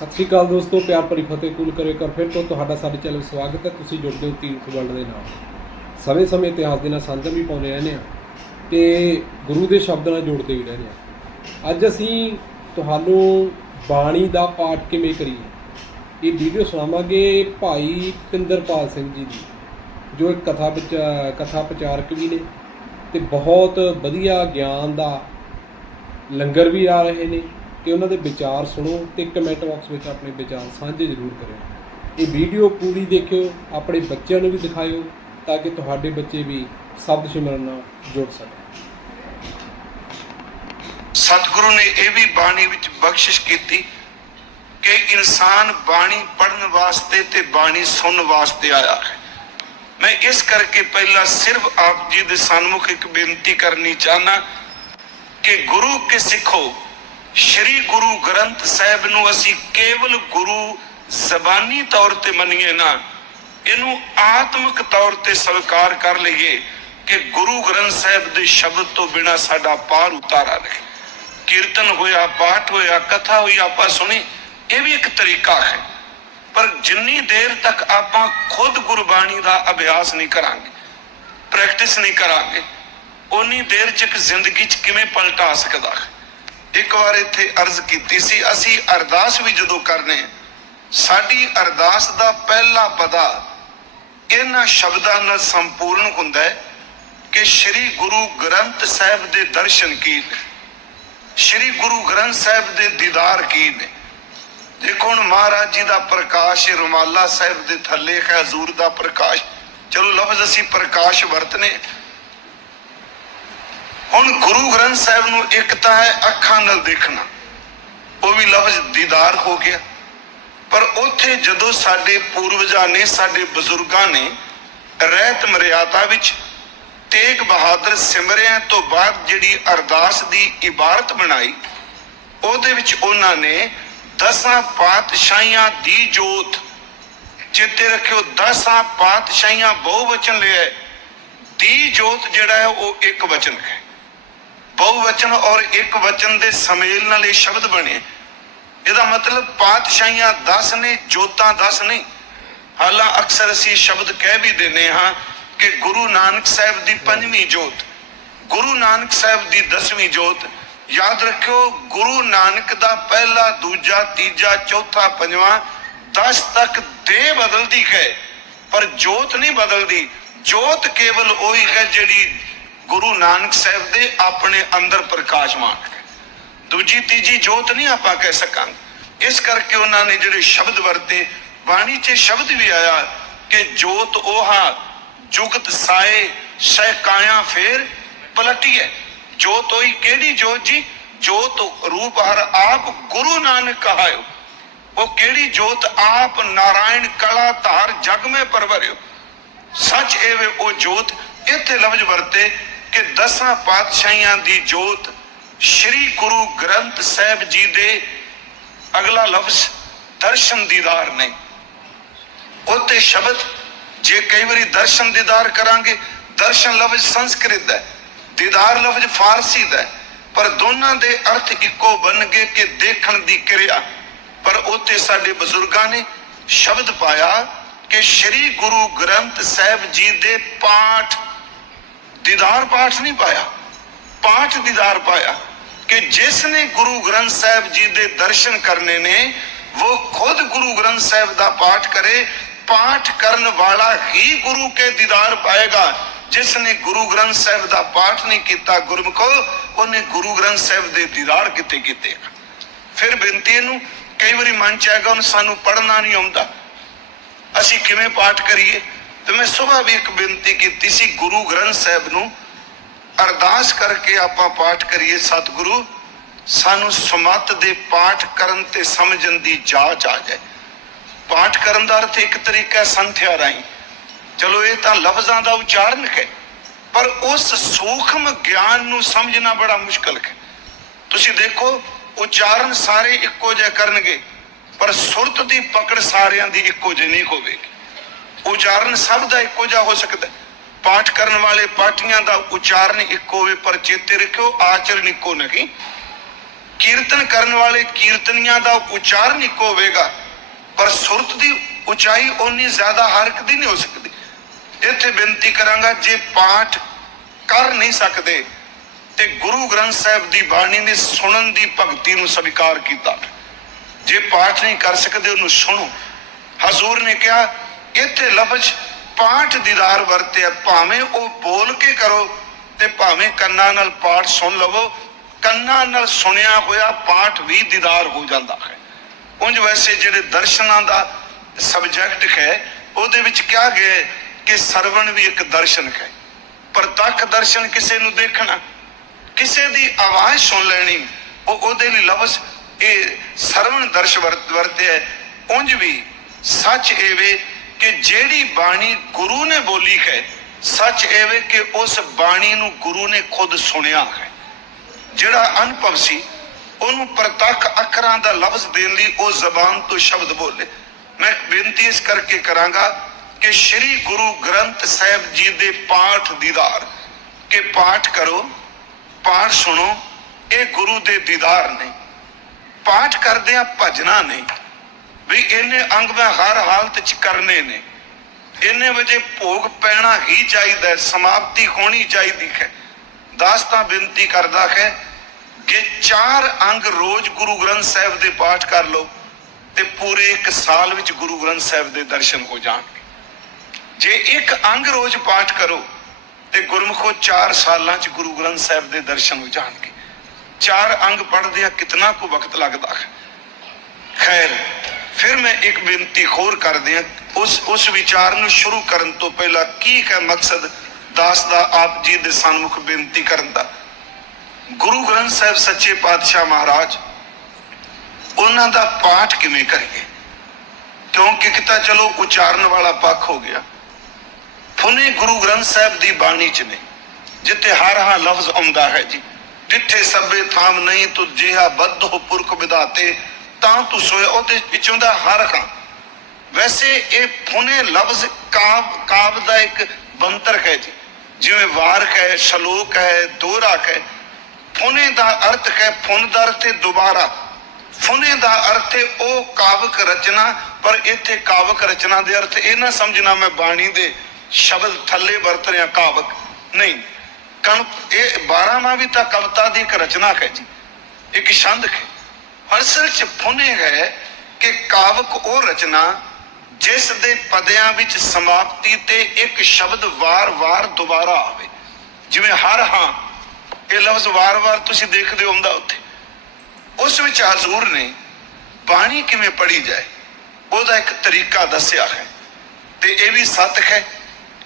ਸਤਿ ਸ਼੍ਰੀ ਅਕਾਲ ਦੋਸਤੋ, ਪਿਆਰ ਭਰੀ ਫਤਿਹ ਕੂਲ ਕਰੇ ਕਰ ਫਿਰ ਤੋਂ ਤੁਹਾਡਾ ਸਾਡੇ ਚੈਨਲ ਸਵਾਗਤ ਹੈ। ਤੁਸੀਂ ਜੁੜਦੇ ਹੋ ਤੀਰਥ ਵਰਲਡ ਦੇ ਨਾਲ। ਸਮੇਂ-ਸਮੇਂ ਇਤਿਹਾਸ ਦੇ ਨਾਲ ਸਾਂਝਾ ਵੀ ਪਾਉਂਦੇ ਰਹਿੰਦੇ ਆ ਤੇ ਗੁਰੂ ਦੇ ਸ਼ਬਦ ਨਾਲ ਜੋੜਦੇ ਵੀ ਰਹਿੰਦੇ ਆ ਅੱਜ ਅਸੀਂ ਤੁਹਾਨੂੰ ਬਾਣੀ ਦਾ ਪਾਠ ਕਿਵੇਂ ਕਰੀਏ? ਇਹ ਵੀਡੀਓ ਸੁਣਾਵਾਂਗੇ ਭਾਈ ਪਿੰਦਰਪਾਲ ਸਿੰਘ ਜੀ ਦੀ, ਜੋ ਇੱਕ ਕਥਾ ਵਿੱਚ, ਕਥਾ ਪ੍ਰਚਾਰਕ ਵੀ ਨੇ ਤੇ ਬਹੁਤ ਵਧੀਆ ਗਿਆਨ ਦਾ ਲੰਗਰ ਵੀ ਆ ਰਹੇ ਨੇ। ਤੇ ਉਹਨਾਂ ਦੇ ਵਿਚਾਰ ਸੁਣੋ ਤੇ ਕਮੈਂਟ ਬਾਕਸ ਵਿੱਚ ਆਪਣੇ ਵਿਚਾਰ ਸਾਂਝੇ ਜ਼ਰੂਰ ਕਰਿਓ। ਇਹ ਵੀਡੀਓ ਪੂਰੀ ਦੇਖਿਓ, ਆਪਣੇ ਬੱਚਿਆਂ ਨੂੰ ਵੀ ਦਿਖਾਇਓ ਤਾਂ ਕਿ ਤੁਹਾਡੇ ਬੱਚੇ ਵੀ ਸ਼ਬਦ ਸਿਮਰਨ ਨਾਲ ਜੁੜ ਸਕਣ। ਸਤਿਗੁਰੂ ਨੇ ਇਹ ਵੀ ਬਾਣੀ ਵਿੱਚ ਬਖਸ਼ਿਸ਼ ਕੀਤੀ ਕਿ ਇਨਸਾਨ ਬਾਣੀ ਪੜਨ ਵਾਸਤੇ ਤੇ ਬਾਣੀ ਸੁਣਨ ਵਾਸਤੇ ਆਇਆ ਹੈ। ਮੈਂ ਇਸ ਕਰਕੇ ਪਹਿਲਾਂ ਸਿਰਫ ਆਪ ਜੀ ਦੇ ਸਨਮੁਖ ਇੱਕ ਬੇਨਤੀ ਕਰਨੀ ਚਾਹਨਾ ਕਿ ਗੁਰੂ ਕੇ ਸਿੱਖੋ ਸ੍ਰੀ ਗੁਰੂ ਗ੍ਰੰਥ ਸਾਹਿਬ ਨੂੰ ਅਸੀਂ ਕੇਵਲ ਗੁਰੂ ਜ਼ਬਾਨੀ ਤੌਰ ਤੇ ਮੰਨੀਏ ਨਾ, ਇਹਨੂੰ ਆਤਮਿਕ ਤੌਰ ਤੇ ਸਵੀਕਾਰ ਕਰ ਲਈਏ ਕਿ ਗੁਰੂ ਗ੍ਰੰਥ ਸਾਹਿਬ ਦੇ ਸ਼ਬਦ ਤੋਂ ਬਿਨਾ ਸਾਡਾ ਪਾਰ ਉਤਾਰਾ ਨਹੀਂ ਕੀਰਤਨ ਹੋਇਆ, ਪਾਠ ਹੋਇਆ, ਕਥਾ ਹੋਈ, ਆਪਾਂ ਸੁਣੀ, ਇਹ ਵੀ ਇੱਕ ਤਰੀਕਾ ਹੈ। ਪਰ ਜਿੰਨੀ ਦੇਰ ਤੱਕ ਆਪਾਂ ਖੁਦ ਗੁਰਬਾਣੀ ਦਾ ਅਭਿਆਸ ਨਹੀਂ ਕਰਾਂਗੇ, ਪ੍ਰੈਕਟਿਸ ਨਹੀਂ ਕਰਾਂਗੇ ਉਨੀ ਦੇਰ ਚ ਜ਼ਿੰਦਗੀ ਚ ਕਿਵੇਂ ਪਲਟਾ ਸਕਦਾ ਹੈ? ਇੱਕ ਵਾਰ ਇੱਥੇ ਅਰਜ਼ ਕੀਤੀ ਸੀ, ਅਸੀਂ ਅਰਦਾਸ ਵੀ ਜਦੋਂ ਕਰਨੇ ਸਾਡੀ ਅਰਦਾਸ ਦਾ ਪਹਿਲਾ ਪਦਾ ਇਹਨਾਂ ਸ਼ਬਦਾਂ ਨਾਲ ਸੰਪੂਰਨ ਹੁੰਦਾ ਹੈ ਕਿ ਸ੍ਰੀ ਗੁਰੂ ਗ੍ਰੰਥ ਸਾਹਿਬ ਦੇ ਦਰਸ਼ਨ ਕੀ ਨੇ, ਸ੍ਰੀ ਗੁਰੂ ਗ੍ਰੰਥ ਸਾਹਿਬ ਦੇ ਦੀਦਾਰ ਕੀ ਨੇ। ਦੇਖੋ ਹੁਣ ਮਹਾਰਾਜ ਜੀ ਦਾ ਪ੍ਰਕਾਸ਼, ਰੁਮਾਲਾ ਸਾਹਿਬ ਦੇ ਥੱਲੇ ਹੈ ਹਜ਼ੂਰ ਦਾ ਪ੍ਰਕਾਸ਼, ਚਲੋ ਲਫ਼ਜ਼ ਅਸੀਂ ਪ੍ਰਕਾਸ਼ ਵਰਤਨੇ ਹੁਣ ਗੁਰੂ ਗ੍ਰੰਥ ਸਾਹਿਬ ਨੂੰ ਇੱਕ ਤਾਂ ਹੈ ਅੱਖਾਂ ਨਾਲ ਦੇਖਣਾ। ਉਹ ਵੀ ਲਫ਼ਜ਼ ਦੀਦਾਰ ਹੋ ਗਿਆ। ਪਰ ਉੱਥੇ ਜਦੋਂ ਸਾਡੇ ਪੂਰਵਜਾਂ ਨੇ, ਸਾਡੇ ਬਜ਼ੁਰਗਾਂ ਨੇ ਰਹਿਤ ਮਰਿਆਦਾ ਵਿੱਚ ਤੇਗ ਬਹਾਦਰ ਸਿਮਰਿਆਂ ਤੋਂ ਬਾਅਦ ਜਿਹੜੀ ਅਰਦਾਸ ਦੀ ਇਬਾਰਤ ਬਣਾਈ, ਉਹਦੇ ਵਿੱਚ ਉਹਨਾਂ ਨੇ ਦਸਾਂ ਪਾਤਸ਼ਾਹੀਆਂ ਦੀ ਜੋਤ, ਚੇਤੇ ਰੱਖਿਓ ਦਸਾਂ ਪਾਤਸ਼ਾਹੀਆਂ ਬਹੁ ਵਚਨ ਲਿਆ ਦੀ ਜੋਤ ਜਿਹੜਾ ਹੈ ਉਹ ਇੱਕ ਵਚਨ ਹੈ। ਬਹੁ ਵਚਨ ਔਰ ਇੱਕ ਵਚਨ ਦੇ ਸਮੇਲ ਨਾਲ ਇਹ ਸ਼ਬਦ ਬਣੇ। ਇਹਦਾ ਮਤਲਬ ਪਾਤਸ਼ਾਹੀਆਂ 10 ਨੇ, ਜੋਤਾਂ 10 ਨਹੀਂ ਹਾਲਾਂ ਅਕਸਰ ਅਸੀਂ ਸ਼ਬਦ ਕਹਿ ਵੀ ਦਿੰਦੇ ਹਾਂ ਕਿ ਗੁਰੂ ਨਾਨਕ ਸਾਹਿਬ ਦੀ ਪੰਜਵੀਂ ਜੋਤ, ਗੁਰੂ ਨਾਨਕ ਸਾਹਿਬ ਦੀ 10ਵੀਂ ਜੋਤ। ਯਾਦ ਰੱਖਿਓ, ਗੁਰੂ ਨਾਨਕ ਦਾ ਪਹਿਲਾ, ਦੂਜਾ, ਤੀਜਾ, ਚੌਥਾ, ਪੰਜਵਾਂ 10 ਤੱਕ ਦੇ ਬਦਲਦੀ ਹੈ, ਪਰ ਜੋਤ ਨਹੀਂ ਬਦਲਦੀ। ਜੋਤ ਕੇਵਲ ਉਹੀ ਹੈ ਜਿਹੜੀ ਗੁਰੂ ਨਾਨਕ ਸਾਹਿਬ ਦੇ ਆਪਣੇ ਅੰਦਰ ਪ੍ਰਕਾਸ਼ਮਾਨ ਹੈ ਦੂਜੀ, ਤੀਜੀ ਜੋਤ ਨਹੀਂ ਆਪਾਂ ਕਹਿ ਸਕਾਂਗੇ। ਇਸ ਕਰਕੇ ਉਹਨਾਂ ਨੇ ਜਿਹੜੇ ਸ਼ਬਦ ਵਰਤੇ, ਬਾਣੀ 'ਚ ਸ਼ਬਦ ਵੀ ਆਇਆ ਕਿ ਜੋਤ 오ਹਾ ਜੁਗਤ ਸਾਏ, ਸਹਿ ਕਾਇਆ ਫੇਰ ਪਲਟੀਏ ਜੋਤ ਹੋਈ ਕਿਹੜੀ ਜੋਤ ਜੀ? ਜੋਤ ਰੂਪ ਹਰ ਆਪ ਗੁਰੂ ਨਾਨਕ ਕਹਾਇਓ। ਉਹ ਕਿਹੜੀ ਜੋਤ? ਆਪ ਨਾਰਾਇਣ ਕਲਾ ਧਾਰ ਜਗ ਮੇ ਪਰਵਰਿਓ। ਸੱਚ ਇਹ ਉਹ ਜੋਤ ਇੱਥੇ ਲਫ਼ਜ਼ ਵਰਤੇ ਕਿ ਦਸਾਂ ਪਾਤਸ਼ਾਹੀਆਂ ਦੀ ਜੋਤ ਸ੍ਰੀ ਗੁਰੂ ਗ੍ਰੰਥ ਸਾਹਿਬ ਜੀ ਦੇ ਅਗਲਾ ਲਫ਼ਜ਼ ਦਰਸ਼ਨ ਦੀਦਾਰ ਨੇ। ਉੱਤੇ ਸ਼ਬਦ, ਜੇ ਕਈ ਵਾਰੀ ਦਰਸ਼ਨ ਦੀਦਾਰ ਕਰਾਂਗੇ, ਦਰਸ਼ਨ ਲਫ਼ਜ਼ ਸੰਸਕ੍ਰਿਤ ਹੈ, ਦੀਦਾਰ ਲਫ਼ਜ਼ ਫਾਰਸੀ ਦਾ ਪਰ ਦੋਨਾਂ ਦੇ ਅਰਥ ਇੱਕੋ ਬਣ ਗਏ ਕਿ ਦੇਖਣ ਦੀ ਕਿਰਿਆ। ਪਰ ਉੱਤੇ ਸਾਡੇ ਬਜ਼ੁਰਗਾਂ ਨੇ ਸ਼ਬਦ ਪਾਇਆ ਕਿ ਸ੍ਰੀ ਗੁਰੂ ਗ੍ਰੰਥ ਸਾਹਿਬ ਜੀ ਦੇ ਪਾਠ ਦੀਦਾਰ ਪਾਠ ਨਹੀਂ ਪਾਇਆ। ਪਾਠ ਦੀਦਾਰ ਪਾਇਆ ਕਿ ਜਿਸ ਨੇ ਗੁਰੂ ਗ੍ਰੰਥ ਸਾਹਿਬ ਜੀ ਦੇ ਦਰਸ਼ਨ ਕਰਨੇ ਨੇ, ਉਹ ਖੁਦ ਗੁਰੂ ਗ੍ਰੰਥ ਸਾਹਿਬ ਦਾ ਪਾਠ ਕਰੇ। ਪਾਠ ਕਰਨ ਵਾਲਾ ਹੀ ਗੁਰੂ ਕੇ ਦੀਦਾਰ ਪਾਏਗਾ। ਜਿਸ ਨੇ ਗੁਰੂ ਗ੍ਰੰਥ ਸਾਹਿਬ ਦਾ ਪਾਠ ਨਹੀਂ ਕੀਤਾ ਗੁਰਮੁਖੋ, ਉਹਨੇ ਗੁਰੂ ਗ੍ਰੰਥ ਸਾਹਿਬ ਦੇ ਦੀਦਾਰ ਕਿਤੇ ਕੀਤੇ ਫਿਰ ਬੇਨਤੀ ਇਹਨੂੰ, ਕਈ ਵਾਰੀ ਮਨ ਚ ਆਏਗਾ ਉਹਨੂੰ ਸਾਨੂੰ ਪੜ੍ਹਨਾ ਨਹੀਂ ਆਉਂਦਾ। ਅਸੀਂ ਕਿਵੇਂ ਪਾਠ ਕਰੀਏ? ਤੇ ਮੈਂ ਸਵੇਰ ਵੀ ਇੱਕ ਬੇਨਤੀ ਕੀਤੀ ਸੀ ਗੁਰੂ ਗ੍ਰੰਥ ਸਾਹਿਬ ਨੂੰ, ਅਰਦਾਸ ਕਰਕੇ ਆਪਾਂ ਪਾਠ ਕਰੀਏ ਸਤਿਗੁਰੂ, ਸਾਨੂੰ ਸਮਤ ਦੇ ਪਾਠ ਕਰਨ ਤੇ ਸਮਝਣ ਦੀ ਜਾਚ ਆ ਜਾਏ। ਪਾਠ ਕਰਨ ਦਾ ਅਰਥ ਇੱਕ ਤਰੀਕਾ ਸੰਥਿਆ ਰਾਹੀਂ। ਚਲੋ ਇਹ ਤਾਂ ਲਫ਼ਜ਼ਾਂ ਦਾ ਉਚਾਰਨ ਹੈ, ਪਰ ਉਸ ਸੂਖਮ ਗਿਆਨ ਨੂੰ ਸਮਝਣਾ ਬੜਾ ਮੁਸ਼ਕਲ ਹੈ। ਤੁਸੀਂ ਦੇਖੋ, ਉਚਾਰਨ ਸਾਰੇ ਇੱਕੋ ਜਿਹਾ ਕਰਨਗੇ, ਪਰ ਸੁਰਤ ਦੀ ਪਕੜ ਸਾਰਿਆਂ ਦੀ ਇੱਕੋ ਜਿਹੀ ਨਹੀਂ ਹੋਵੇਗੀ। ਉਚਾਰਨ ਸਭ ਦਾ ਇੱਕੋ ਜਿਹਾ ਹੋ ਸਕਦਾ ਪਾਠ ਕਰਨ ਵਾਲੇ ਪਾਠੀਆਂ ਦਾ ਉਚਾਰਨ ਇੱਕੋ ਹੋਵੇ ਪਰ ਚੇਤੇ ਰੱਖਿਓ, ਆਚਰਣ ਇੱਕੋ ਨਹੀਂ। ਕੀਰਤਨ ਕਰਨ ਵਾਲੇ ਕੀਰਤਨੀਆਂ ਦਾ ਉਚਾਰਨ ਇੱਕੋ ਹੋਵੇਗਾ। ਪਰ ਸੁਰਤ ਦੀ ਉਚਾਈ ਓਨੀ ਜ਼ਿਆਦਾ ਹਰ ਦੀ ਨਹੀਂ ਹੋ ਸਕਦੀ। ਇੱਥੇ ਬੇਨਤੀ ਕਰਾਂਗਾ, ਜੇ ਪਾਠ ਕਰ ਨਹੀਂ ਸਕਦੇ, ਤੇ ਗੁਰੂ ਗ੍ਰੰਥ ਸਾਹਿਬ ਦੀ ਬਾਣੀ ਦੇ ਸੁਣਨ ਦੀ ਭਗਤੀ ਨੂੰ ਸਵੀਕਾਰ ਕੀਤਾ। ਜੇ ਪਾਠ ਨਹੀਂ ਕਰ ਸਕਦੇ, ਉਹਨੂੰ ਸੁਣੋ। ਹਜ਼ੂਰ ਨੇ ਕਿਹਾ ਇੱਥੇ ਲਫ਼ਜ਼ ਪਾਠ ਦੀਦਾਰ ਵਰਤਿਆ ਭਾਵੇਂ ਉਹ ਬੋਲ ਕੇ ਕਰੋ ਤੇ ਭਾਵੇਂ ਕੰਨਾਂ ਨਾਲ ਪਾਠ ਸੁਣ ਲਵੋ। ਕੰਨਾਂ ਨਾਲ ਸੁਣਿਆ ਹੋਇਆ ਪਾਠ ਵੀ ਦੀਦਾਰ ਹੋ ਜਾਂਦਾ ਹੈ। ਉਂਝ ਵੈਸੇ ਜਿਹੜੇ ਦਰਸ਼ਨਾਂ ਦਾ ਸਬਜੈਕਟ ਹੈ, ਉਹਦੇ ਵਿੱਚ ਕਿਹਾ ਗਿਆ ਕਿ ਸਰਵਣ ਵੀ ਇੱਕ ਦਰਸ਼ਨ ਹੈ। ਪ੍ਰਤੱਖ ਦਰਸ਼ਨ ਕਿਸੇ ਨੂੰ ਦੇਖਣਾ, ਕਿਸੇ ਦੀ ਆਵਾਜ਼ ਸੁਣ ਲੈਣੀ, ਉਹ ਉਹਦੇ ਲਈ ਲਫ਼ਜ਼ ਇਹ ਸਰਵਣ ਦਰਸ਼ ਵਰਤ ਵਰਤਿਆ ਹੈ। ਉਂਝ ਵੀ ਸੱਚ ਇਹਵੇ ਕਿ ਜਿਹੜੀ ਬਾਣੀ ਗੁਰੂ ਨੇ ਬੋਲੀ ਹੈ, ਸੱਚ ਇਹਵੇ ਕਿ ਉਸ ਬਾਣੀ ਨੂੰ ਗੁਰੂ ਨੇ ਖੁਦ ਸੁਣਿਆ ਹੈ। ਜਿਹੜਾ ਅਨੁਭਵ ਸੀ, ਉਹਨੂੰ ਪ੍ਰਤੱਖ ਅੱਖਰਾਂ ਦਾ ਲਫ਼ਜ਼ ਦੇਣ ਲਈ ਉਹ ਜ਼ਬਾਨ ਤੋਂ ਸ਼ਬਦ ਬੋਲੇ। ਮੈਂ ਬੇਨਤੀ ਇਸ ਕਰਕੇ ਕਰਾਂਗਾ ਕਿ ਸ੍ਰੀ ਗੁਰੂ ਗ੍ਰੰਥ ਸਾਹਿਬ ਜੀ ਦੇ ਪਾਠ ਦੀਦਾਰ, ਕਿ ਪਾਠ ਕਰੋ, ਪਾਠ ਸੁਣੋ, ਇਹ ਗੁਰੂ ਦੇ ਦੀਦਾਰ ਨੇ। ਪਾਠ ਕਰਦਿਆਂ ਭਜਣਾ ਨਹੀਂ ਵੀ ਇਹਨੇ ਅੰਗ ਮੈਂ ਹਰ ਹਾਲਤ ਚ ਕਰਨੇ ਨੇ। ਇੰਨੇ ਵਜੇ ਭੋਗ ਪੈਣਾ ਹੀ ਚਾਹੀਦਾ ਸਮਾਪਤੀ ਹੋਣੀ ਚਾਹੀਦੀ ਹੈ। ਦਾਸ ਬੇਨਤੀ ਕਰਦਾ ਹੈ ਕਿ ਚਾਰ ਅੰਗ ਰੋਜ਼ ਗੁਰੂ ਗ੍ਰੰਥ ਸਾਹਿਬ ਦੇ ਪਾਠ ਕਰ ਲਓ ਤੇ ਪੂਰੇ ਇੱਕ ਸਾਲ ਵਿੱਚ ਗੁਰੂ ਗ੍ਰੰਥ ਸਾਹਿਬ ਦੇ ਦਰਸ਼ਨ ਹੋ ਜਾਣਗੇ। ਜੇ ਇੱਕ ਅੰਗ ਰੋਜ਼ ਪਾਠ ਕਰੋ ਤੇ ਗੁਰਮੁਖੋ 4 ਸਾਲਾਂ ਚ ਗੁਰੂ ਗ੍ਰੰਥ ਸਾਹਿਬ ਦੇ ਦਰਸ਼ਨ ਹੋ ਜਾਣਗੇ। ਚਾਰ ਅੰਗ ਪੜ੍ਹਦਿਆਂ ਕਿਤਨਾ ਕੁ ਵਕਤ ਲੱਗਦਾ ਹੈ। ਖੈਰ ਫਿਰ ਮੈਂ ਇੱਕ ਬੇਨਤੀ ਹੋਰ ਕਰਦੇ ਹਾਂ, ਉਸ ਉਸ ਵਿਚਾਰ ਨੂੰ ਸ਼ੁਰੂ ਕਰਨ ਤੋਂ ਪਹਿਲਾਂ ਕੀ ਹੈ ਮਕਸਦ ਦਾਸ ਦਾ ਆਪ ਜੀ ਦੇ ਸਨਮੁਖ ਬੇਨਤੀ ਕਰਨ ਦਾ? ਗੁਰੂ ਗ੍ਰੰਥ ਸਾਹਿਬ ਸੱਚੇ ਪਾਤਸ਼ਾਹ ਮਹਾਰਾਜ, ਉਹਨਾਂ ਦਾ ਪਾਠ ਕਿਵੇਂ ਕਰੀਏ? ਕਿਉਂਕਿ ਕਿਤਾ ਚਲੋ ਉਚਾਰਨ ਵਾਲਾ ਪੱਖ ਹੋ ਗਿਆ। ਫੁਨੇ ਗੁਰੂ ਗ੍ਰੰਥ ਸਾਹਿਬ ਦੀ ਬਾਣੀ ਚ ਨੇ, ਜਿੱਥੇ ਹਰ ਹਾਂ ਲਫ਼ਜ਼ ਆਉਂਦਾ ਹੈ ਜੀ, ਜਿੱਥੇ ਸਭੇ ਥਾਮ ਨਹੀਂ ਤੂੰ ਜਿਹਾ ਬੱਧ ਹੋ ਪੁਰਖ ਵਿਦਾਤੇ ਤਾਂ ਤੂੰ ਸੋਇਆ ਉਹਦੇ ਵਿੱਚੋਂ ਦਾ ਹਰ ਹਾਂ ਵੈਸੇ ਇਹ ਫੁਨੇ ਲਫ਼ਜ਼ ਕਾਵ ਕਾਵ ਦਾ ਇੱਕ ਬੰਤਰ ਹੈ ਜੀ। ਜਿਵੇਂ ਵਾਰ ਹੈ, ਸ਼ਲੋਕ ਹੈ ਦੋਹਰਾ ਹੈ। ਫੁਨੇ ਦਾ ਅਰਥ ਹੈ ਫੁਨ ਦਾ ਅਰਥ ਹੈ ਦੁਬਾਰਾ। ਫੁਨੇ ਦਾ ਅਰਥ ਹੈ ਉਹ ਕਾਵਕ ਰਚਨਾ, ਪਰ ਇੱਥੇ ਕਾਵਕ ਰਚਨਾ ਦੇ ਅਰਥ ਇਹ ਨਾ ਸਮਝਣਾ ਮੈਂ ਬਾਣੀ ਦੇ ਸ਼ਬਦ ਥੱਲੇ ਵਰਤ ਰਿਹਾ, ਕਾਵਕ। ਨਹੀਂ। ਕਣ ਇਹ 12ਵਾਂ ਵੀ ਤਾਂ ਕਵਿਤਾ ਦੀ ਇੱਕ ਰਚਨਾ ਹੈ ਜੀ। ਇੱਕ ਛੰਦ ਹੈ। ਅਸਲ ਚ ਫੁਨੇ ਹੈ ਕਿ ਕਾਵਕ ਉਹ ਰਚਨਾ ਜਿਸ ਦੇ ਪਦਿਆਂ ਵਿੱਚ ਸਮਾਪਤੀ ਤੇ ਇੱਕ ਸ਼ਬਦ ਵਾਰ-ਵਾਰ ਦੁਬਾਰਾ ਆਵੇ। ਜਿਵੇਂ ਹਰ ਹਾਂ, ਇਹ ਲਫ਼ਜ਼ ਵਾਰ-ਵਾਰ ਤੁਸੀਂ ਦੇਖਦੇ ਹੋ ਹੁੰਦਾ ਉੱਥੇ। ਉਸ ਵਿੱਚ ਹਜ਼ੂਰ ਨੇ, ਬਾਣੀ ਕਿਵੇਂ ਪੜ੍ਹੀ ਜਾਏ, ਉਹਦਾ ਇੱਕ ਤਰੀਕਾ ਦੱਸਿਆ ਹੈ। ਤੇ ਇਹ ਵੀ ਸੱਚ ਹੈ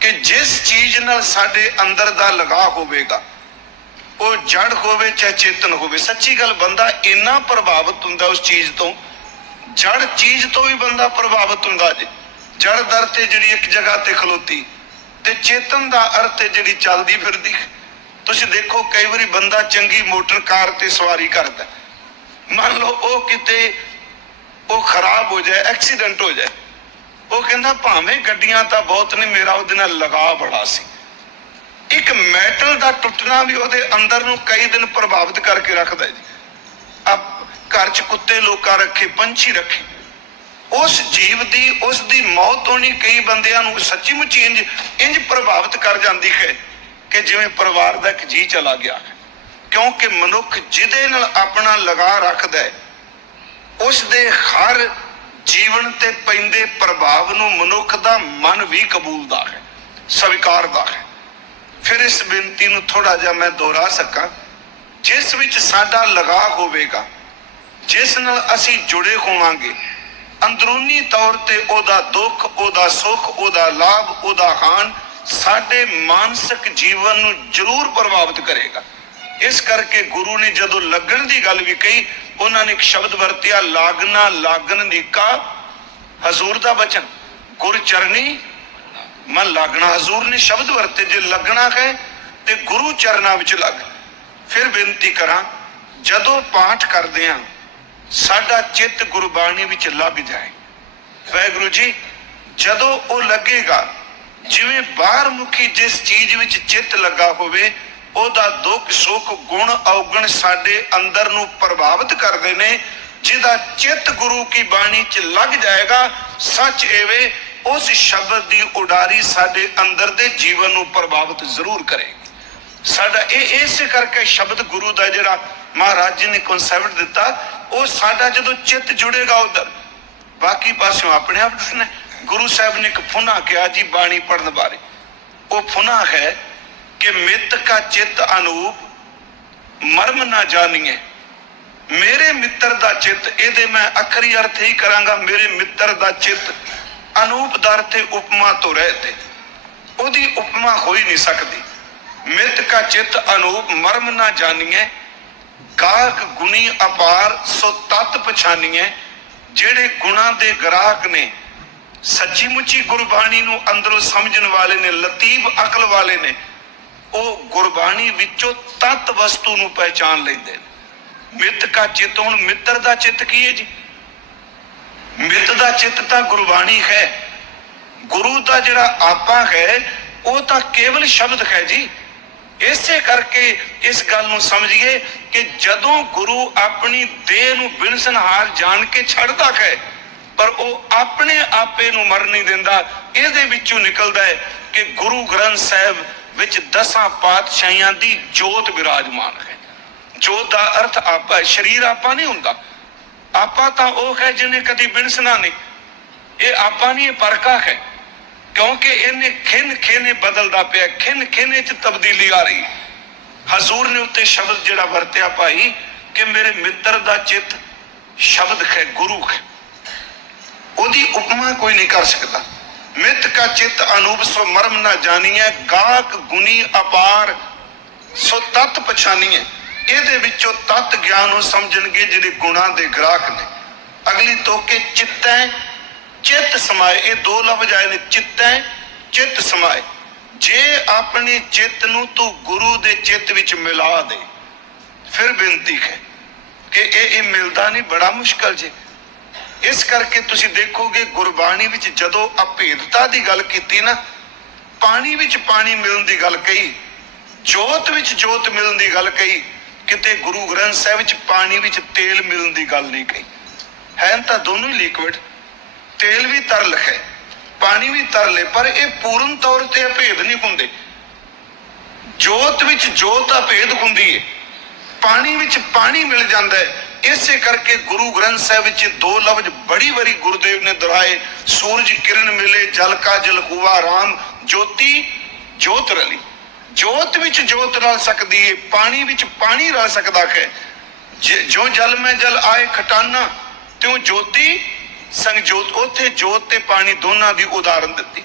ਕਿ ਜਿਸ ਚੀਜ਼ ਨਾਲ ਸਾਡੇ ਅੰਦਰ ਦਾ ਲਗਾਅ ਹੋਵੇਗਾ ਉਹ ਜੜ ਹੋਵੇ ਚਾਹੇ ਚੇਤਨ ਹੋਵੇ, ਸੱਚੀ ਗੱਲ ਬੰਦਾ ਇੰਨਾ ਪ੍ਰਭਾਵਿਤ ਹੁੰਦਾ ਉਸ ਚੀਜ਼ ਤੋਂ। ਜੜ ਚੀਜ਼ ਤੋਂ ਵੀ ਬੰਦਾ ਪ੍ਰਭਾਵਿਤ ਹੁੰਦਾ ਜੀ। ਜੜ ਦਰ ਤੇ ਜਿਹੜੀ ਇੱਕ ਜਗ੍ਹਾ ਤੇ ਖਲੋਤੀ ਤੇ ਚੇਤਨ ਦਾ ਅਰਥ ਹੈ ਜਿਹੜੀ ਚੱਲਦੀ ਫਿਰਦੀ। ਤੁਸੀਂ ਦੇਖੋ, ਕਈ ਵਾਰੀ ਬੰਦਾ ਚੰਗੀ ਮੋਟਰ ਕਾਰ ਤੇ ਸਵਾਰੀ ਕਰਦਾ। ਮੰਨ ਲਓ ਉਹ ਕਿਤੇ ਉਹ ਖਰਾਬ ਹੋ ਜਾਏ, ਐਕਸੀਡੈਂਟ ਹੋ ਜਾਏ। ਉਹ ਕਹਿੰਦਾ, ਭਾਵੇਂ ਗੱਡੀਆਂ ਤਾਂ ਬਹੁਤ ਨੇ, ਮੇਰਾ ਉਹਦੇ ਨਾਲ ਲਗਾਅ ਬੜਾ ਸੀ। ਇੱਕ ਮੈਟਲ ਦਾ ਟੁੱਟਣਾ ਵੀ ਉਹਦੇ ਅੰਦਰ ਨੂੰ ਕਈ ਦਿਨ ਪ੍ਰਭਾਵਿਤ ਕਰਕੇ ਰੱਖਦਾ ਹੈ ਜੀ। ਆ ਘਰ 'ਚ ਕੁੱਤੇ ਲੋਕਾਂ ਰੱਖੇ, ਪੰਛੀ ਰੱਖੇ। ਉਸ ਜੀਵ ਦੀ, ਉਸ ਦੀ ਮੌਤ ਹੋਣੀ ਕਈ ਬੰਦਿਆਂ ਨੂੰ ਸੱਚੀ ਮੁੱਚੀ ਇੰਜ ਇੰਜ ਪ੍ਰਭਾਵਿਤ ਕਰ ਜਾਂਦੀ ਹੈ ਕਿ ਜਿਵੇਂ ਪਰਿਵਾਰ ਦਾ ਇੱਕ ਜੀ ਚਲਾ ਗਿਆ। ਹੈ ਕਿਉਂਕਿ ਮਨੁੱਖ ਜਿਹਦੇ ਨਾਲ ਆਪਣਾ ਲਗਾ ਰੱਖਦਾ ਹੈ, ਉਸ ਦੇ ਹਰ ਜੀਵਨ ਤੇ ਪੈਂਦੇ ਪ੍ਰਭਾਵ ਨੂੰ ਮਨੁੱਖ ਦਾ ਮਨ ਵੀ ਕਬੂਲਦਾ ਹੈ, ਸਵੀਕਾਰਦਾ ਹੈ। ਫਿਰ ਇਸ ਬੇਨਤੀ ਨੂੰ ਥੋੜਾ ਜਿਹਾ ਮੈਂ ਦੁਹਰਾ ਸਕਾਂ। ਜਿਸ ਵਿੱਚ ਸਾਡਾ ਲਗਾਅ ਹੋਵੇਗਾ, ਜਿਸ ਨਾਲ ਅਸੀਂ ਜੁੜੇ ਹੋਵਾਂਗੇ, ਅੰਦਰੂਨੀ ਤੌਰ ਤੇ ਉਹਦਾ ਦੁੱਖ, ਉਹਦਾ ਸੁੱਖ, ਉਹਦਾ ਲਾਭ, ਉਹਦਾ ਹਾਨ ਸਾਡੇ ਮਾਨਸਿਕ ਜੀਵਨ ਨੂੰ ਜ਼ਰੂਰ ਪ੍ਰਭਾਵਿਤ ਕਰੇਗਾ। ਇਸ ਕਰਕੇ ਗੁਰੂ ਨੇ ਜਦੋਂ ਲੱਗਣ ਦੀ ਗੱਲ ਵੀ ਕਹੀ, ਉਹਨਾਂ ਨੇ ਇੱਕ ਸ਼ਬਦ ਵਰਤਿਆ, ਲਾਗਨਾ ਲਾਗਨ ਨੀਕਾ ਹਜ਼ੂਰ ਦਾ ਬਚਨ ਗੁਰ ਚਰਨੀ ਮਨ ਲੱਗਣਾ ਹਜ਼ੂਰ ਨੇ ਸ਼ਬਦ ਵਰਤੇ, ਜੇ ਲੱਗਣਾ ਹੈ ਤੇ ਗੁਰੂ ਚਰਨਾਂ ਵਿੱਚ ਲੱਗ। ਫਿਰ ਬੇਨਤੀ ਕਰਾਂ, ਜਦੋਂ ਪਾਠ ਕਰਦੇ ਹਾਂ, ਸਾਡਾ ਚਿੱਤ ਗੁਰਬਾਣੀ ਵਿੱਚ ਲੱਗ ਜਾਏ। ਵਾਹਿਗੁਰੂ ਜੀ, ਜਦੋਂ ਉਹ ਲੱਗੇਗਾ, ਜਿਵੇਂ ਬਾਹਰ ਮੁਖੀ ਜਿਸ ਚੀਜ਼ ਵਿੱਚ ਚਿੱਤ ਲੱਗਾ ਹੋਵੇ, ਉਹਦਾ ਦੁੱਖ ਸੁੱਖ ਗੁਣ ਔਗਣ ਸਾਡੇ ਅੰਦਰ ਨੂੰ ਪ੍ਰਭਾਵਿਤ ਕਰਦੇ ਨੇ, ਜਿਹਦਾ ਚਿੱਤ ਗੁਰੂ ਕੀ ਬਾਣੀ 'ਚ ਲੱਗ ਜਾਏਗਾ, ਸੱਚ ਐਵੇਂ ਉਸ ਸ਼ਬਦ ਦੀ ਉਡਾਰੀ ਸਾਡੇ ਅੰਦਰ ਦੇ ਜੀਵਨ ਨੂੰ ਪ੍ਰਭਾਵਿਤ ਜ਼ਰੂਰ ਕਰੇਗੀ ਸਾਡਾ ਇਹ ਇਸੇ ਕਰਕੇ ਸ਼ਬਦ ਗੁਰੂ ਦਾ ਜਿਹੜਾ ਮਹਾਰਾਜ ਜੀ ਨੇ ਕਨਸੈਪਟ ਦਿੱਤਾ, ਉਹ ਸਾਡਾ ਜਦੋਂ ਚਿੱਤ ਜੁੜੇਗਾ ਉਧਰ, ਬਾਕੀ ਪਾਸਿਓਂ ਆਪਣੇ ਆਪ ਦੱਸਣਾ ਗੁਰੂ ਸਾਹਿਬ ਨੇ ਇੱਕ ਫੁਨਾ ਕਿਹਾ ਜੀ ਬਾਣੀ ਪੜਨ ਬਾਰੇ। ਉਹ ਫੁਨਾ ਹੈ ਕਿ ਮਿੱਤ ਕਾ ਚਿੱਤ ਅਨੂਪ, ਮਰਮ ਨਾ ਜਾਣੀਏ ਮੇਰੇ ਮਿੱਤਰ ਦਾ ਚਿੱਤ, ਇਹਦੇ ਮੈਂ ਅਖਰੀ ਅਰਥ ਹੀ ਕਰਾਂਗਾ, ਮੇਰੇ ਮਿੱਤਰ ਦਾ ਚਿੱਤ ਅਨੂਪ ਦਰ ਤੇ ਉਪਮਾ ਤੋਂ ਰਹਿਤੇ ਉਹਦੀ ਉਪਮਾ ਹੋ ਨਹੀਂ ਸਕਦੀ। ਮਿੱਤ ਕਾ ਚਿੱਤ ਅਨੂਪ ਮਰਮ ਨਾ ਜਾਣੀਏ ਗਾਹਕ ਗੁਣੀ ਅਪਾਰ ਸੋ ਤਤ ਪਛਾਨੀਏ ਜਿਹੜੇ ਗੁਣਾ ਦੇ ਗ੍ਰਾਹਕ ਨੇ ਸੱਚੀ ਮੁੱਚੀ ਗੁਰਬਾਣੀ ਨੂੰ ਅੰਦਰੋਂ ਸਮਝਣ ਵਾਲੇ ਨੇ, ਲਤੀਫ ਅਕਲ ਵਾਲੇ ਨੇ, ਉਹ ਗੁਰਬਾਣੀ ਵਿੱਚੋਂ ਤਤ ਵਸਤੂ ਨੂੰ ਪਹਿਚਾਨ ਲੈਂਦੇ ਨੇ। ਮਿੱਤ ਕਾ ਚਿਤ, ਹੁਣ ਮਿੱਤਰ ਦਾ ਚਿੱਤ ਕੀ ਹੈ ਜੀ? ਮਿੱਤ ਦਾ ਚਿੱਤ ਤਾਂ ਗੁਰਬਾਣੀ ਹੈ। ਗੁਰੂ ਦਾ ਜਿਹੜਾ ਆਪਾ ਹੈ, ਉਹ ਤਾਂ ਕੇਵਲ ਸ਼ਬਦ ਹੈ ਜੀ। ਇਸੇ ਕਰਕੇ ਇਸ ਗੱਲ ਨੂੰ ਸਮਝੀਏ ਕਿ ਜਦੋਂ ਗੁਰੂ ਆਪਣੀ ਦੇਹ ਨੂੰ ਬਿਨਸਨਹਾਰ ਜਾਣ ਕੇ ਛੱਡਦਾ ਹੈ, ਪਰ ਉਹ ਆਪਣੇ ਆਪੇ ਨੂੰ ਮਰ ਨਹੀਂ ਦਿੰਦਾ, ਇਹਦੇ ਵਿੱਚੋਂ ਨਿਕਲਦਾ ਹੈ ਕਿ ਗੁਰੂ ਗ੍ਰੰਥ ਸਾਹਿਬ ਵਿੱਚ ਦਸਾਂ ਪਾਤਸ਼ਾਹੀਆਂ ਦੀ ਜੋਤ ਵਿਰਾਜਮਾਨ ਹੈ। ਜੋਤ ਦਾ ਅਰਥ ਆਪਾ ਸਰੀਰ ਆਪਾ ਨਹੀਂ ਹੁੰਦਾ। ਆਪਾ ਤਾਂ ਉਹ ਹੈ ਜਿਹਨੇ ਕਦੀ ਬਿਨਸਣਾ ਨਹੀਂ। ਇਹ ਆਪਾ ਨਹੀਂ, ਇਹ ਪਰਕਾ ਹੈ। ਕਿਉਂਕਿ ਇਹਨੇ ਖਿੰਨ ਖਿੰਨੇ ਬਦਲਦਾ ਪਿਆ, ਖਿੰਨ ਖਿੰਨੇ ਚ ਤਬਦੀਲੀ ਆ ਰਹੀ। ਹਜ਼ੂਰ ਨੇ ਉੱਤੇ ਸ਼ਬਦ ਜਿਹੜਾ ਵਰਤਿਆ ਭਾਈ, ਕਿ ਮੇਰੇ ਮਿੱਤਰ ਦਾ ਚਿੱਤ ਸ਼ਬਦ ਹੈ, ਗੁਰੂ ਹੈ। ਉਹਦੀ ਉਪਮਾ ਕੋਈ ਨਹੀਂ ਕਰ ਸਕਦਾ। ਮਿੱਤ ਕਾ ਚਿੱਤ ਅਨੂਪ, ਸੋ ਮਰਮ ਨਾ ਜਾਣੀਐ, ਗਾਹਕ ਗੁਣੀ ਅਪਾਰ, ਸੋ ਤਤ ਪਛਾਨੀਏ ਇਹਦੇ ਵਿੱਚੋਂ ਤਤ ਗਿਆਨ ਨੂੰ ਸਮਝਣਗੇ ਜਿਹੜੇ ਗੁਣਾ ਦੇ ਗ੍ਰਾਹਕ ਨੇ। ਅਗਲੀ ਤੋਕੇ ਚਿੱਤੈ ਚਿੱਤ ਸਮਾਏ, ਇਹ ਦੋ ਲਫ਼ਜ਼ ਆਏ ਨੇ, ਚਿੱਤੈ ਚਿੱਤ ਸਮਾਏ। ਜੇ ਆਪਣੇ ਚਿੱਤ ਨੂੰ ਤੂੰ ਗੁਰੂ ਦੇ ਚਿੱਤ ਵਿੱਚ ਮਿਲਾ ਦੇ, ਫਿਰ ਬੇਨਤੀ ਹੈ ਕਿ ਇਹ ਇਹ ਮਿਲਦਾ ਨਹੀਂ, ਬੜਾ ਮੁਸ਼ਕਲ ਜੇ। ਇਸ ਕਰਕੇ ਤੁਸੀਂ ਦੇਖੋਗੇ ਗੁਰਬਾਣੀ ਵਿੱਚ ਜਦੋਂ ਅਭੇਦਤਾ ਦੀ ਗੱਲ ਕੀਤੀ ਨਾ, ਪਾਣੀ ਵਿੱਚ ਪਾਣੀ ਮਿਲਣ ਦੀ ਗੱਲ ਕਹੀ, ਜੋਤ ਵਿੱਚ ਜੋਤ ਮਿਲਣ ਦੀ ਗੱਲ ਕਹੀ ਕਿਤੇ ਗੁਰੂ ਗ੍ਰੰਥ ਸਾਹਿਬ ਵਿੱਚ ਪਾਣੀ ਵਿੱਚ ਤੇਲ ਮਿਲਣ ਦੀ ਗੱਲ ਨਹੀਂ ਕਹੀ। ਹੈ ਤਾਂ ਦੋਨੋਂ ਹੀ ਲਿਕਵਿਡ ਤੇਲ ਵੀ ਤਰਲ ਹੈ, ਪਾਣੀ ਵੀ ਤਰਲ ਹੈ, ਪਰ ਇਹ ਪੂਰਨ ਤੌਰ ਤੇ ਅਭੇਦ ਨਹੀਂ ਹੁੰਦੇ। ਜੋਤ ਵਿੱਚ ਜੋਤ ਅਭੇਦ ਹੁੰਦੀ ਹੈ। ਪਾਣੀ ਵਿੱਚ ਪਾਣੀ ਮਿਲ ਜਾਂਦਾ ਹੈ। ਇਸੇ ਕਰਕੇ ਗੁਰੂ ਗ੍ਰੰਥ ਸਾਹਿਬ ਵਿੱਚ ਦੋ ਲਫ਼ਜ਼ ਬੜੀ ਵਾਰੀ ਗੁਰਦੇਵ ਨੇ ਦੁਹਰਾਏ, ਸੂਰਜ ਕਿਰਨ ਮਿਲੇ, ਜਲ ਕਾ ਜਲ ਹੁਆ, ਰਾਮ ਜੋਤੀ, ਜੋਤ ਰਲੀ। ਜੋਤ ਵਿੱਚ ਜੋਤ ਰਲ ਸਕਦੀ ਹੈ ਪਾਣੀ ਵਿੱਚ ਪਾਣੀ ਰਲ ਸਕਦਾ ਹੈ। ਜੋ ਜਲ ਮੈਂ ਜਲ ਆਏ ਖਟਾਨਾ, ਤਿਉ ਜੋਤੀ ਸੰਗ ਜੋਤ। ਉੱਥੇ ਜੋਤ ਤੇ ਪਾਣੀ ਦੋਨਾਂ ਦੀ ਉਦਾਹਰਨ ਦਿੱਤੀ।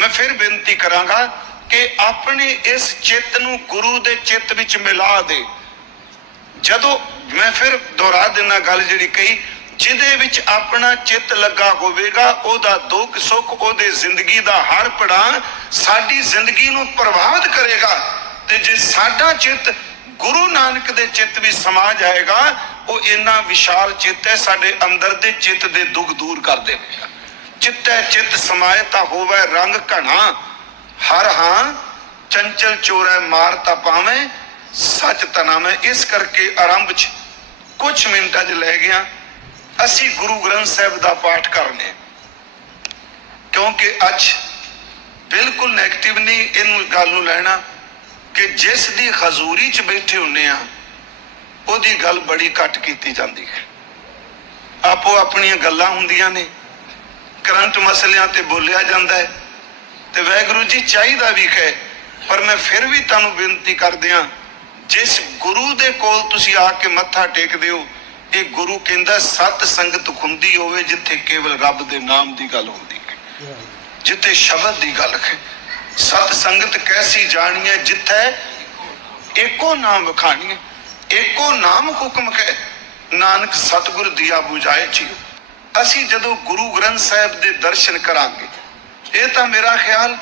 ਮੈਂ ਫਿਰ ਬੇਨਤੀ ਕਰਾਂਗਾ ਕਿ ਆਪਣੇ ਇਸ ਚਿੱਤ ਨੂੰ ਗੁਰੂ ਦੇ ਚਿੱਤ ਵਿੱਚ ਮਿਲਾ ਦੇ। ਜਦੋਂ ਮੈਂ ਫਿਰ ਦੁਹਰਾ ਦੇਣਾ ਗੱਲ ਜਿਹੜੀ ਕਹੀ ਜਿਹਦੇ ਵਿੱਚ ਆਪਣਾ ਚਿੱਤ ਲੱਗਾ ਹੋਵੇਗਾ, ਉਹਦਾ ਦੁੱਖ ਸੁੱਖ, ਉਹਦੇ ਜ਼ਿੰਦਗੀ ਦਾ ਹਰ ਪੜਾਅ ਸਾਡੀ ਜ਼ਿੰਦਗੀ ਨੂੰ ਪ੍ਰਭਾਵਿਤ ਕਰੇਗਾ। ਤੇ ਜੇ ਸਾਡਾ ਚਿੱਤ ਗੁਰੂ ਨਾਨਕ ਦੇ ਚਿੱਤ ਵਿੱਚ ਸਮਾ ਜਾਏਗਾ, ਉਹ ਇੰਨਾ ਵਿਸ਼ਾਲ ਚਿੱਤ ਹੈ, ਸਾਡੇ ਅੰਦਰ ਦੇ ਚਿੱਤ ਦੇ ਦੁੱਖ ਦੂਰ ਕਰ ਦੇਵੇਗਾ। ਚਿੱਤੈ ਚਿੱਤ ਸਮਾਏ ਤਾਂ ਹੋਵੇ, ਰੰਗ ਘਣਾ, ਹਰ ਹਾਂ, ਚੰਚਲ ਚੋਰੈ ਮਾਰ ਤਾਂ ਪਾਵੇਂ ਸੱਚ ਤਨਾਵੇਂ ਇਸ ਕਰਕੇ ਆਰੰਭ ਚ ਕੁਝ ਮਿੰਟਾਂ 'ਚ ਲੈ ਗਿਆ। ਅਸੀਂ ਗੁਰੂ ਗ੍ਰੰਥ ਸਾਹਿਬ ਦਾ ਪਾਠ ਕਰਨੇ। ਕਿਉਂਕਿ ਅੱਜ ਬਿਲਕੁਲ 네ਗੇਟਿਵ ਨਹੀਂ ਇਹਨੂੰ ਗੱਲ ਨੂੰ ਲੈਣਾ ਕਿ ਜਿਸ ਦੀ ਹਜ਼ੂਰੀ 'ਚ ਬੈਠੇ ਹੁੰਨੇ ਆ, ਉਹਦੀ ਗੱਲ ਬੜੀ ਘੱਟ ਕੀਤੀ ਜਾਂਦੀ ਹੈ। ਆਪੋ ਆਪਣੀਆਂ ਗੱਲਾਂ ਹੁੰਦੀਆਂ ਨੇ, ਕਰੰਟ ਮਸਲਿਆਂ ਤੇ ਬੋਲਿਆ ਜਾਂਦਾ ਹੈ ਤੇ ਵੈਗੁਰੂ ਜੀ ਚਾਹੀਦਾ ਵੀ ਹੈ, ਪਰ ਮੈਂ ਫਿਰ ਵੀ ਤੁਹਾਨੂੰ ਬੇਨਤੀ ਕਰਦਿਆਂ, ਜਿਸ ਗੁਰੂ ਦੇ ਕੋਲ ਤੁਸੀਂ ਆ ਕੇ ਮੱਥਾ ਟੇਕਦੇ ਹੋ ਇਹ ਗੁਰੂ ਕਹਿੰਦਾ ਸਤ ਸੰਗਤ ਹੁੰਦੀ ਹੋਵੇ ਜਿੱਥੇ ਕੇਵਲ ਰੱਬ ਦੇ ਨਾਮ ਦੀ ਗੱਲ ਹੁੰਦੀ ਹੈ। ਜਿੱਥੇ ਸ਼ਬਦ ਦੀ ਗੱਲ ਹੈ। ਸਤ ਸੰਗਤ ਕੈਸੀ ਜਾਣੀਏ ਜਿੱਥੇ ਏਕੋ ਨਾਮ ਵਖਾਣੀਏ ਏਕੋ ਨਾਮ ਹੁਕਮ ਹੈ। ਨਾਨਕ ਸਤਿਗੁਰ ਦੀਆ 부ਝਾਏ ਜੀ। ਅਸੀਂ ਜਦੋਂ ਗੁਰੂ ਗ੍ਰੰਥ ਸਾਹਿਬ ਦੇ ਦਰਸ਼ਨ ਕਰਾਂਗੇ, ਇਹ ਤਾਂ ਮੇਰਾ ਖਿਆਲ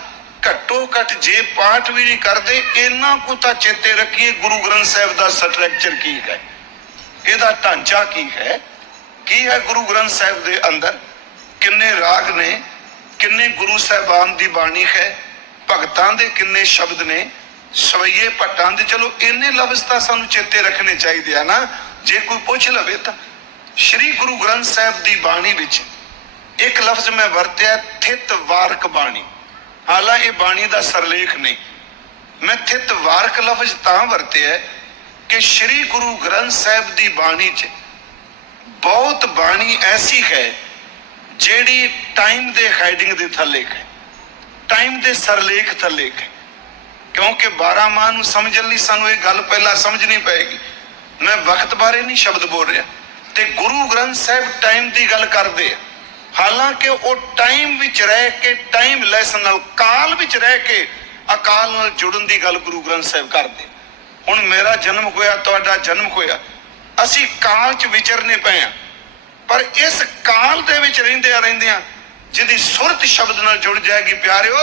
ਘੱਟੋ ਘੱਟ ਜੇ ਪਾਠ ਵੀ ਨਹੀਂ ਕਰਦੇ, ਇੰਨਾ ਕੁ ਤਾਂ ਚੇਤੇ ਰੱਖੀਏ ਗੁਰੂ ਗ੍ਰੰਥ ਸਾਹਿਬ ਦਾ ਸਟਰਕਚਰ ਕੀ ਹੈ। ਇਹਦਾ ਢਾਂਚਾ ਕੀ ਹੈ? ਕੀ ਹੈ ਗੁਰੂ ਗ੍ਰੰਥ ਸਾਹਿਬ ਦੇ ਅੰਦਰ? ਕਿੰਨੇ ਰਾਗ ਨੇ? ਕਿੰਨੇ ਗੁਰੂ ਸਾਹਿਬਾਨ ਦੀ ਬਾਣੀ ਹੈ? ਭਗਤਾਂ ਦੇ ਕਿੰਨੇ ਸ਼ਬਦ ਨੇ? ਸਵਈਏ ਭੱਟਾਂ ਦੇ, ਚਲੋ ਇੰਨੇ ਲਫ਼ਜ਼ ਤਾਂ ਸਾਨੂੰ ਚੇਤੇ ਰੱਖਣੇ ਚਾਹੀਦੇ ਆ ਨਾ। ਜੇ ਕੋਈ ਪੁੱਛ ਲਵੇ ਤਾਂ ਸ੍ਰੀ ਗੁਰੂ ਗ੍ਰੰਥ ਸਾਹਿਬ ਦੀ ਬਾਣੀ ਵਿੱਚ ਇੱਕ ਲਫ਼ਜ਼ ਮੈਂ ਵਰਤਿਆ, ਥਿਤ ਵਾਰਕ ਬਾਣੀ। ਹਾਲਾਂ ਇਹ ਬਾਣੀ ਦਾ ਸਰਲੇਖ ਨਹੀਂ। ਮੈਂ ਥਿਤ ਵਾਰਕ ਲਫ਼ਜ਼ ਤਾਂ ਵਰਤਿਆ ਕਿ ਸ੍ਰੀ ਗੁਰੂ ਗ੍ਰੰਥ ਸਾਹਿਬ ਦੀ ਬਾਣੀ 'ਚ ਬਹੁਤ ਬਾਣੀ ਐਸੀ ਹੈ ਜਿਹੜੀ ਟਾਈਮ ਦੇ ਹੈਡਿੰਗ ਦੇ ਥੱਲੇ ਹੈ। ਟਾਈਮ ਦੇ ਸਰਲੇਖ ਥੱਲੇ ਹੈ। ਕਿਉਂਕਿ 12 ਮਾਹ ਨੂੰ ਸਮਝਣ ਲਈ ਸਾਨੂੰ ਇਹ ਗੱਲ ਪਹਿਲਾਂ ਸਮਝਣੀ ਪਏਗੀ। ਮੈਂ ਵਕਤ ਬਾਰੇ ਨਹੀਂ ਸ਼ਬਦ ਬੋਲ ਰਿਹਾ। ਤੇ ਗੁਰੂ ਗ੍ਰੰਥ ਸਾਹਿਬ ਟਾਈਮ ਦੀ ਗੱਲ ਕਰਦੇ ਆ। ਹਾਲਾਂਕਿ ਉਹ ਟਾਈਮ ਵਿੱਚ ਰਹਿ ਕੇ ਟਾਈਮ ਲੈਸ ਨਾਲ ਕਾਲ ਵਿੱਚ ਰਹਿ ਕੇ ਅਕਾਲ ਨਾਲ ਜੁੜਨ ਦੀ ਗੱਲ ਗੁਰੂ ਗ੍ਰੰਥ ਸਾਹਿਬ ਕਰਦੇ ਹੁਣ ਮੇਰਾ ਜਨਮ ਹੋਇਆ, ਤੁਹਾਡਾ ਜਨਮ ਹੋਇਆ। ਅਸੀਂ ਕਾਲ 'ਚ ਵਿਚਰਨੇ ਪਏ ਆ ਪਰ ਇਸ ਕਾਲ ਦੇ ਵਿੱਚ ਰਹਿੰਦੇ ਆ ਰਹਿੰਦੇ ਆ ਜਿਹਦੀ ਸੁਰਤ ਸ਼ਬਦ ਨਾਲ ਜੁੜ ਜਾਏਗੀ, ਪਿਆਰਿਓ,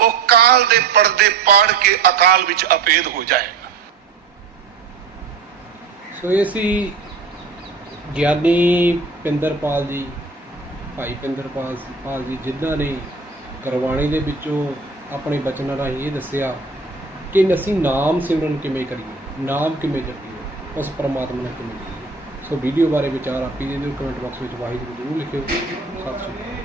ਉਹ ਕਾਲ ਦੇ ਪਰਦੇ ਪਾੜ ਕੇ ਅਕਾਲ ਵਿੱਚ ਅਪੇਦ ਹੋ ਜਾਏਗਾ। ਸੋ ਇਹ ਸੀ ਗਿਆਨੀ ਪਿੰਦਰਪਾਲ ਜੀ, ਭਾਈ ਪਿੰਦਰਪਾਲ, ਪਾਲ ਜੀ, ਜਿਨ੍ਹਾਂ ਨੇ ਗੁਰਬਾਣੀ ਦੇ ਵਿੱਚੋਂ ਆਪਣੇ ਬਚਨਾਂ ਰਾਹੀਂ ਇਹ ਦੱਸਿਆ ਕਿ ਅਸੀਂ ਨਾਮ ਸਿਮਰਨ ਕਿਵੇਂ ਕਰੀਏ? ਨਾਮ ਕਿਵੇਂ ਜਪੀਏ? ਉਸ ਪਰਮਾਤਮਾ ਨਾਲ ਕਿਵੇਂ ਜੀਏ ਸੋ ਵੀਡੀਓ ਬਾਰੇ ਵਿਚਾਰ ਆਪੀ ਦੇ ਦਿਓ ਕਮੈਂਟ ਬਾਕਸ ਵਿੱਚ ਵਾਹਿਗੁਰੂ ਜ਼ਰੂਰ ਲਿਖਿਓ। ਸਤਿ ਸ਼੍ਰੀ ਅਕਾਲ।